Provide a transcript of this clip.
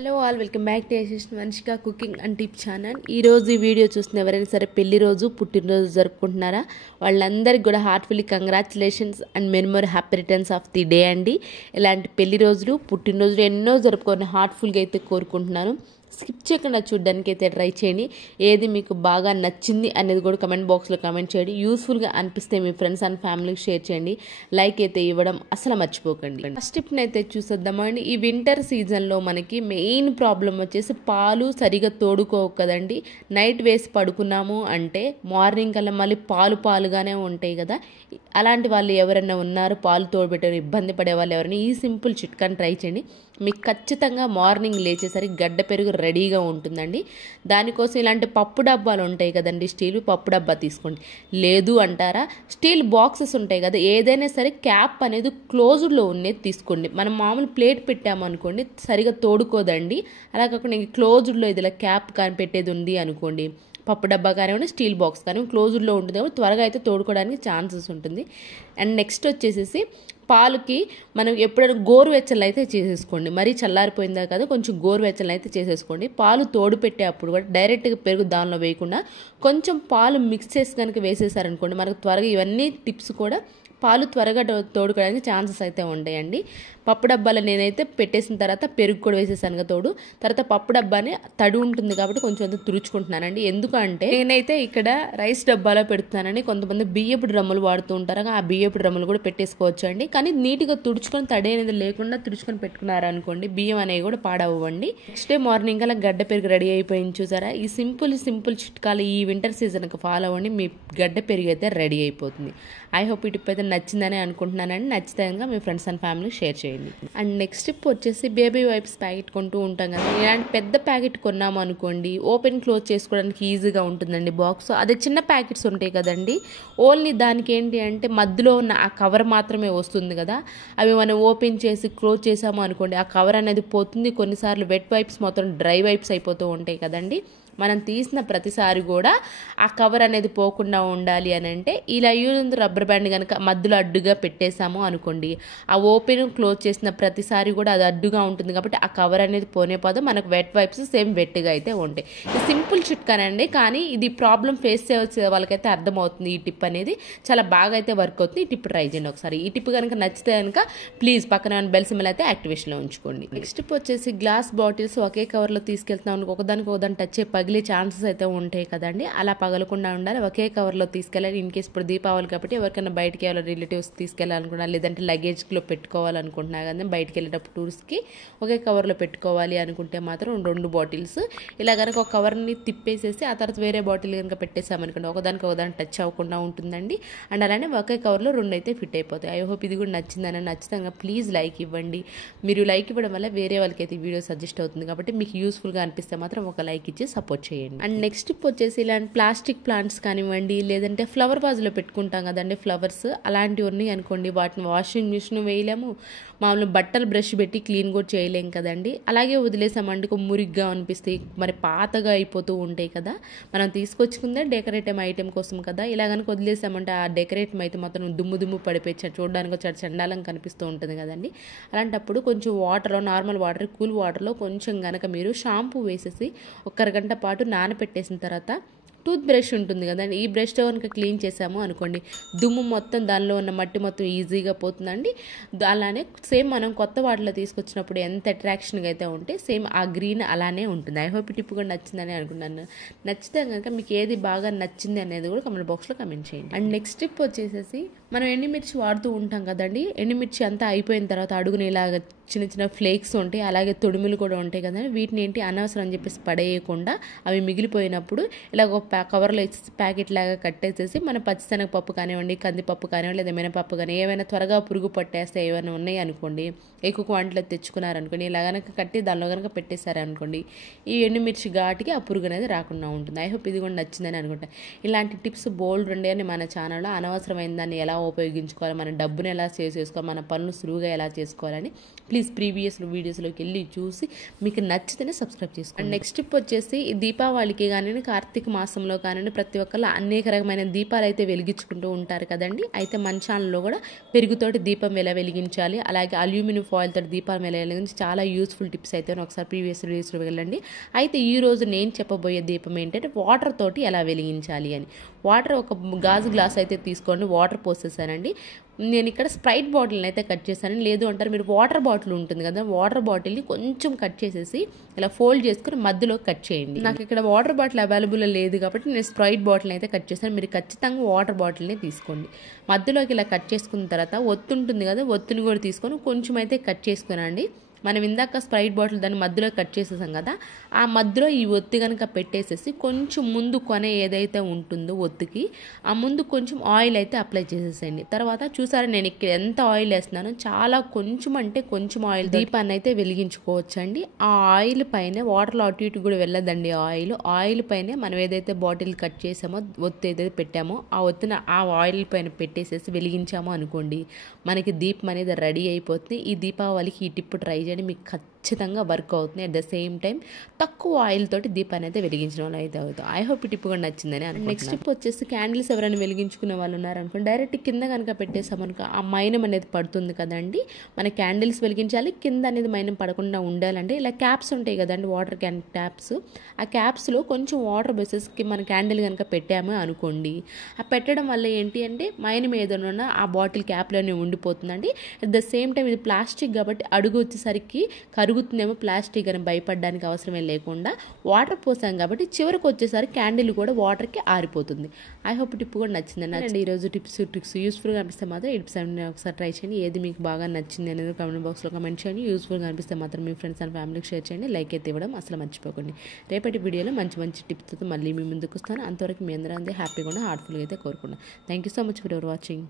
Hello all welcome back to SSSvini&Vanshika cooking and tips channel. ఈరోజు ఈ video చూస్తున్న ఎవరైనా సరే పెళ్లి రోజు పుట్టినరోజు జరుపుకుంటున్నారా వాళ్ళందరికీ కూడా heartfully congratulations and many more happy returns of the day అండి. ఇలాంటి పెళ్లి రోజులు పుట్టినరోజులు ఎన్నో జరుపుకొని హార్ట్ఫుల్గా అయితే కోరుకుంటున్నాను. స్కిప్ చేయకుండా చూడడానికి అయితే ట్రై చేయండి. ఏది మీకు బాగా నచ్చింది అనేది కూడా కమెంట్ బాక్స్లో కమెంట్ చేయండి. యూస్ఫుల్గా అనిపిస్తే మీ ఫ్రెండ్స్ అండ్ ఫ్యామిలీకి షేర్ చేయండి. లైక్ అయితే ఇవ్వడం అసలు మర్చిపోకండి. ఫస్ట్ టిప్ని అయితే చూసేద్దామండి. ఈ వింటర్ సీజన్లో మనకి మెయిన్ ప్రాబ్లం వచ్చేసి పాలు సరిగా తోడుకోవు కదండి. నైట్ వేసి పడుకున్నాము అంటే మార్నింగ్ కల్లా మళ్ళీ పాలుగానే ఉంటాయి కదా. అలాంటి వాళ్ళు ఎవరైనా ఉన్నారు, పాలు తోడుపెట్టారు ఇబ్బంది పడే వాళ్ళు ఎవరైనా ఈ సింపుల్ చిట్కాని ట్రై చేయండి. మీకు ఖచ్చితంగా మార్నింగ్ లేచేసరికి గడ్డ పెరుగు రెడీగా ఉంటుందండి. దానికోసం ఇలాంటి పప్పు డబ్బాలు ఉంటాయి కదండి, స్టీల్ పప్పు డబ్బా తీసుకోండి. లేదు అంటారా, స్టీల్ బాక్సెస్ ఉంటాయి కదా, ఏదైనా సరే క్యాప్ అనేది క్లోజ్డ్లో ఉన్నది తీసుకోండి. మనం మామూలు ప్లేట్ పెట్టామనుకోండి సరిగా తోడుకోదండి. అలా కాకుండా క్లోజ్డ్లో ఇదిలా క్యాప్ కానీ పెట్టేది ఉంది అనుకోండి, పప్పు డబ్బా కానివ్వండి స్టీల్ బాక్స్ కానీ క్లోజ్డ్లో ఉంటుంది కాబట్టి త్వరగా అయితే తోడుకోవడానికి ఛాన్సెస్ ఉంటుంది. అండ్ నెక్స్ట్ వచ్చేసేసి పాలుకి మనం ఎప్పుడైనా గోరువెచ్చలు అయితే చేసేసుకోండి. మరీ చల్లారిపోయిందా కదా, కొంచెం గోరువెచ్చలు అయితే చేసేసుకోండి. పాలు తోడు పెట్టేటప్పుడు కూడా డైరెక్ట్గా పెరుగు దానిలో వేయకుండా కొంచెం పాలు మిక్స్ చేసి కనుక వేసేసారనుకోండి మనకు త్వరగా ఇవన్నీ టిప్స్ కూడా పాలు త్వరగా తోడుకోవడానికి ఛాన్సెస్ అయితే ఉంటాయండి. పప్పు డబ్బాలో నేనైతే పెట్టేసిన తర్వాత పెరుగు కూడా వేసేసాను కదా తోడు. తర్వాత పప్పు డబ్బాని తడి ఉంటుంది కాబట్టి కొంచెం అంతా తుడుచుకుంటున్నానండి. ఎందుకంటే నేనైతే ఇక్కడ రైస్ డబ్బాలో పెడుతున్నానండి. కొంతమంది బియ్యపు డ్రమ్ములు వాడుతూ ఉంటారు, ఆ బియ్యపు డ్రమ్ములు కూడా పెట్టేసుకోవచ్చు అండి. కానీ నీట్గా తుడుచుకొని తడి అనేది లేకుండా తుడుచుకొని పెట్టుకున్నారనుకోండి బియ్యం అనేవి కూడా పాడవ్వండి. నెక్స్ట్ డే మార్నింగ్ అలా గడ్డ పెరుగు రెడీ అయిపోయింది చూసారా. ఈ సింపుల్ చిట్కాలు ఈ వింటర్ సీజన్కి ఫాలో అవ్వండి, మీ గడ్డ పెరుగు అయితే రెడీ అయిపోతుంది. ఐ హోప్ ఈ టిప్ అయితే నచ్చిందని అనుకుంటున్నానండి. నచ్చితే కనుక మీ ఫ్రెండ్స్ అండ్ ఫ్యామిలీ షేర్ చేయండి. అండ్ నెక్స్ట్ టిప్ వచ్చేసి బేబీ వైప్స్ ప్యాకెట్ కొంటూ ఉంటాం కదా, ఇలాంటి పెద్ద ప్యాకెట్ కొన్నాము అనుకోండి ఓపెన్ క్లోజ్ చేసుకోవడానికి ఈజీగా ఉంటుందండి బాక్స్. అదే చిన్న ప్యాకెట్స్ ఉంటాయి కదండి, ఓన్లీ దానికి ఏంటి అంటే మధ్యలో ఉన్న ఆ కవర్ మాత్రమే వస్తుంది కదా. అవి మనం ఓపెన్ చేసి క్లోజ్ చేసాము అనుకోండి ఆ కవర్ అనేది పోతుంది. కొన్నిసార్లు వెట్ వైప్స్ మొత్తం డ్రై వైప్స్ అయిపోతూ ఉంటాయి కదండి. మనం తీసిన ప్రతిసారి కూడా ఆ కవర్ అనేది పోకుండా ఉండాలి అని అంటే ఇలా యూజ్ రబ్బర్ బ్యాండ్ కనుక మధ్యలో అడ్డుగా పెట్టేసాము అనుకోండి, ఆ ఓపెన్ క్లోజ్ చేసిన ప్రతిసారి కూడా అది అడ్డుగా ఉంటుంది కాబట్టి ఆ కవర్ అనేది పోనే పోదు. మనకు వెట్ వైప్స్ సేమ్ వెట్గా అయితే ఉంటాయి. ఇది సింపుల్ చిట్కానండి, కానీ ఇది ప్రాబ్లం ఫేస్ చేసే వాళ్ళకైతే అర్థమవుతుంది. ఈ టిప్ అనేది చాలా బాగా అయితే వర్క్ అవుతుంది. ఈ టిప్ ట్రై చేయండి ఒకసారి. ఈ టిప్ కనుక నచ్చితే కనుక ప్లీజ్ పక్కన బెల్ సింబల్ అయితే యాక్టివేషన్లో ఉంచుకోండి. నెక్స్ట్ టిప్ వచ్చేసి గ్లాస్ బాటిల్స్ ఒకే కవర్లో తీసుకెళ్తున్నాం ఒకదానికి టచ్ పగిలే ఛాన్సెస్ అయితే ఉంటాయి కదండి. అలా పగలకుండా ఉండాలి, ఒకే కవర్లో తీసుకెళ్ళాలి. ఇన్ కేస్ ఇప్పుడు దీపావళి కాబట్టి ఎవరికైనా బయటికి ఎవరైనా రిలేటివ్స్ తీసుకెళ్ళాలనుకున్నా లేదంటే లగేజ్లో పెట్టుకోవాలనుకుంటున్నా కానీ బయటికి వెళ్ళేటప్పుడు టూర్స్కి ఒకే కవర్లో పెట్టుకోవాలి అనుకుంటే మాత్రం 2 బాటిల్స్ ఇలా కనుక ఒక కవర్ని తిప్పేసేసి ఆ తర్వాత వేరే బాటిల్ కనుక పెట్టేసామనుకోండి ఒకదానికి టచ్ అవ్వకుండా ఉంటుందండి. అండ్ అలానే ఒకే కవర్లో 2 అయితే ఫిట్ అయిపోతాయి. ఐ హోప్ ఇది కూడా నచ్చిందని. నచ్చితంగా ప్లీజ్ లైక్ ఇవ్వండి. మీరు లైక్ ఇవ్వడం వల్ల వేరే వాళ్ళకి అయితే ఈ వీడియో సజెస్ట్ అవుతుంది కాబట్టి మీకు యూస్ఫుల్గా అనిపిస్తే మాత్రం ఒక లైక్ ఇచ్చి సపోర్ట్ చేయండి. అండ్ నెక్స్ట్ టిప్ వచ్చేసి ఇలాంటి ప్లాస్టిక్ ప్లాంట్స్ కానివ్వండి లేదంటే ఫ్లవర్ వాజ్లో పెట్టుకుంటాం కదండి ఫ్లవర్స్, అలాంటివి ఉన్నాయి అనుకోండి వాటిని వాషింగ్ మిషన్ వేయలేము, మామూలు బట్టలు బ్రష్ పెట్టి క్లీన్ కూడా చేయలేము కదండి. అలాగే వదిలేసామంటే మురిగ్గా అనిపిస్తాయి, మరి పాతగా అయిపోతూ ఉంటాయి కదా. మనం తీసుకొచ్చుకుందే డెకరేటివ్ ఐటెం కోసం కదా, ఇలా కనుక వదిలేసామంటే ఆ డెకరేటివ్ అయితే మొత్తం దుమ్ము పడిపోయి చూడడానికి వచ్చి చండాలం కనిపిస్తూ ఉంటుంది కదండి. అలాంటప్పుడు కొంచెం వాటర్లో నార్మల్ వాటర్ కూల్ వాటర్లో కొంచెం కనుక మీరు షాంపూ వేసేసి ఒక అరగంట పాటు నానపెట్టేసిన తర్వాత టూత్ బ్రష్ ఉంటుంది కదండి, ఈ బ్రష్తో కనుక క్లీన్ చేసాము అనుకోండి దుమ్ము మొత్తం దానిలో ఉన్న మట్టి మొత్తం ఈజీగా పోతుందండి. అలానే సేమ్ మనం కొత్త వాటిలో తీసుకొచ్చినప్పుడు ఎంత అట్రాక్షన్గా అయితే ఉంటే సేమ్ ఆ గ్రీన్ అలానే ఉంటుంది. ఐ హోప్ ఈ టిప్ కూడా నచ్చిందని అనుకున్నాను. నచ్చితే కనుక మీకు ఏది బాగా నచ్చింది అనేది కూడా కమెంట్ బాక్స్లో కమెంట్ చేయండి. అండ్ నెక్స్ట్ టిప్ వచ్చేసేసి మనం ఎండుమిర్చి వాడుతూ ఉంటాం కదండి, ఎండుమిర్చి అంతా అయిపోయిన తర్వాత అడుగుని ఇలాగ చిన్న ఫ్లేక్స్ ఉంటాయి, అలాగే తొడుములు కూడా ఉంటాయి కదండి. వీటిని ఏంటి అనవసరం అని చెప్పేసి పడేయకుండా అవి మిగిలిపోయినప్పుడు ఇలా ఒక కవర్లో ఇచ్చి ప్యాకెట్ లాగా కట్టేసేసి మన పచ్చిశనగపప్పు కానివ్వండి కందిపప్పు కానివ్వండి లేదా మినపప్పు కానీ ఏమైనా త్వరగా పురుగు పట్టేస్తే ఏమైనా ఉన్నాయి అనుకోండి ఎక్కువ క్వాంటిటీలో తెచ్చుకున్నారనుకోండి ఇలా కనుక కట్టి దానిలో కనుక పెట్టేశారనుకోండి ఈ ఎండుమిర్చి ఘాటికి ఆ పురుగు అనేది రాకుండా ఉంటుంది. ఐ హోప్ ఇది కూడా నచ్చిందని అనుకుంటా. ఇలాంటి టిప్స్ బోల్డ్ ఉండేవని మన ఛానల్లో అనవసరమైన దాన్ని ఎలా ఉపయోగించుకోవాలి, మన డబ్బును ఎలా సేవ్ చేసుకోవాలి, మన పనులు సులువుగా ఎలా చేసుకోవాలని ప్లీజ్ ప్రీవియస్ వీడియోస్లోకి వెళ్ళి చూసి మీకు నచ్చితేనే సబ్స్క్రైబ్ చేసుకోండి. అండ్ నెక్స్ట్ టిప్ వచ్చేసి ఈ దీపావళికి కానీ కార్తీక మాసంలో కానీ ప్రతి ఒక్కళ్ళు అనేక రకమైన దీపాలు అయితే వెలిగించుకుంటూ ఉంటారు కదండి. అయితే మన ఛానల్లో కూడా పెరుగుతోటి దీపం ఎలా వెలిగించాలి, అలాగే అల్యూమినియం ఫాయిల్ తోటి దీపాలు ఎలా వెలిగించి చాలా యూస్ఫుల్ టిప్స్ అయితే ఒకసారి ప్రీవియస్ వీడియోస్లో వెళ్ళండి. అయితే ఈ రోజు నేను చెప్పబోయే దీపం ఏంటంటే వాటర్ తోటి ఎలా వెలిగించాలి అని. వాటర్ ఒక గాజు గ్లాస్ అయితే తీసుకోండి, వాటర్ పోసేసానండి. నేను ఇక్కడ స్ప్రైట్ బాటిల్ని అయితే కట్ చేశాను. లేదు అంటారు మీరు వాటర్ బాటిల్ ఉంటుంది కదా, వాటర్ బాటిల్ని కొంచెం కట్ చేసేసి ఇలా ఫోల్డ్ చేసుకుని మధ్యలో కట్ చేయండి. నాకు ఇక్కడ వాటర్ బాటిల్ అవైలబుల్ లేదు కాబట్టి నేను స్ప్రైట్ బాటిల్ని అయితే కట్ చేశాను. మీరు ఖచ్చితంగా వాటర్ బాటిల్ని తీసుకోండి. మధ్యలోకి ఇలా కట్ చేసుకున్న తర్వాత ఒత్తు ఉంటుంది కదా, ఒత్తుని కూడా తీసుకొని కొంచెం అయితే కట్ చేసుకునండి. మనం ఇందాక స్ప్రైట్ బాటిల్ దాన్ని మధ్యలో కట్ చేసేసాం కదా, ఆ మధ్యలో ఈ ఒత్తి కనుక పెట్టేసేసి కొంచెం ముందు కొన ఏదైతే ఉంటుందో ఒత్తికి ఆ ముందు కొంచెం ఆయిల్ అయితే అప్లై చేసేసేయండి. తర్వాత చూసారా నేను ఇక్కడ ఎంత ఆయిల్ వేస్తున్నానో, చాలా కొంచెం అంటే కొంచెం ఆయిల్ దీపాన్ని అయితే వెలిగించుకోవచ్చండి. ఆ ఆయిల్ పైన వాటర్లో అటు ఇటు కూడా వెళ్ళదండి. ఆయిల్ పైన మనం ఏదైతే బాటిల్ కట్ చేసామో ఒత్తి ఏదైతే పెట్టామో ఆ ఒత్తిని ఆ ఆయిల్ పైన పెట్టేసేసి వెలిగించామో అనుకోండి, మనకి దీపం అనేది రెడీ అయిపోతుంది. ఈ దీపావళికి ఈ టిప్ ట్రై చేయండి, మీకు ఖచ్చితంగా వర్క్ అవుతుంది. అట్ ద సేమ్ టైం తక్కువ ఆయిల్ తోటి దీపాన్ని అయితే వెలిగించడం వల్ల అయితే అవుతుంది. ఐ హోప్ ఈ టిప్ కూడా నచ్చిందని అనుకుంటున్నాను. నెక్స్ట్ టిప్ వచ్చేసి క్యాండిల్స్ ఎవరైనా వెలిగించుకునే వాళ్ళు ఉన్నారనుకోండి, డైరెక్ట్ కింద కనుక పెట్టేసామనుకో ఆ మైనం అనేది పడుతుంది కదండి. మన క్యాండిల్స్ వెలిగించాలి, కింద అనేది మైనం పడకుండా ఉండాలంటే ఇలా క్యాప్స్ ఉంటాయి కదండి, వాటర్ క్యాన్ ట్యాప్స్. ఆ క్యాప్స్లో కొంచెం వాటర్ బేసెస్కి మన క్యాండిల్ కనుక పెట్టాము అనుకోండి, ఆ పెట్టడం వల్ల ఏంటి అంటే మైనం ఏదైనా ఆ బాటిల్ క్యాప్లోనే ఉండిపోతుందండి. అట్ ద సేమ్ టైం ఇది ప్లాస్టిక్ కాబట్టి అడుగు వచ్చేసరికి కరుగుతుందేమో ప్లాస్టిక్ అని భయపడడానికి అవసరమే లేకుండా వాటర్ పోసాం కాబట్టి చివరికి వచ్చేసరికి క్యాండిల్ కూడా వాటర్కి ఆరిపోతుంది. ఐ హోప్ టిప్ కూడా నచ్చిందండి. అండ్ ఈరోజు టిప్స్ ట్రిక్స్ యూస్ఫుల్గా అనిపిస్తే మాత్రం ఈ టిప్స్ అన్ని ఒకసారి ట్రై చేయండి. ఏది మీకు బాగా నచ్చింది అనేది కామెంట్ బాక్స్లో కామెంట్ చేయండి. యూస్ఫుల్గా అనిపిస్తే మాత్రం మీ ఫ్రెండ్స్ అండ్ ఫ్యామిలీకి షేర్ చేయండి. లైక్ అయితే ఇవ్వడం అసలు మర్చిపోకండి. రేపటి వీడియోలో మంచి మంచి టిప్స్తో మళ్ళీ మీ ముందుకు వస్తాను. అంతవరకు మీ అందరూ హ్యాపీగా హార్ట్ఫుల్గా అయితే కోరుకున్నాను. Thank you so much for your watching.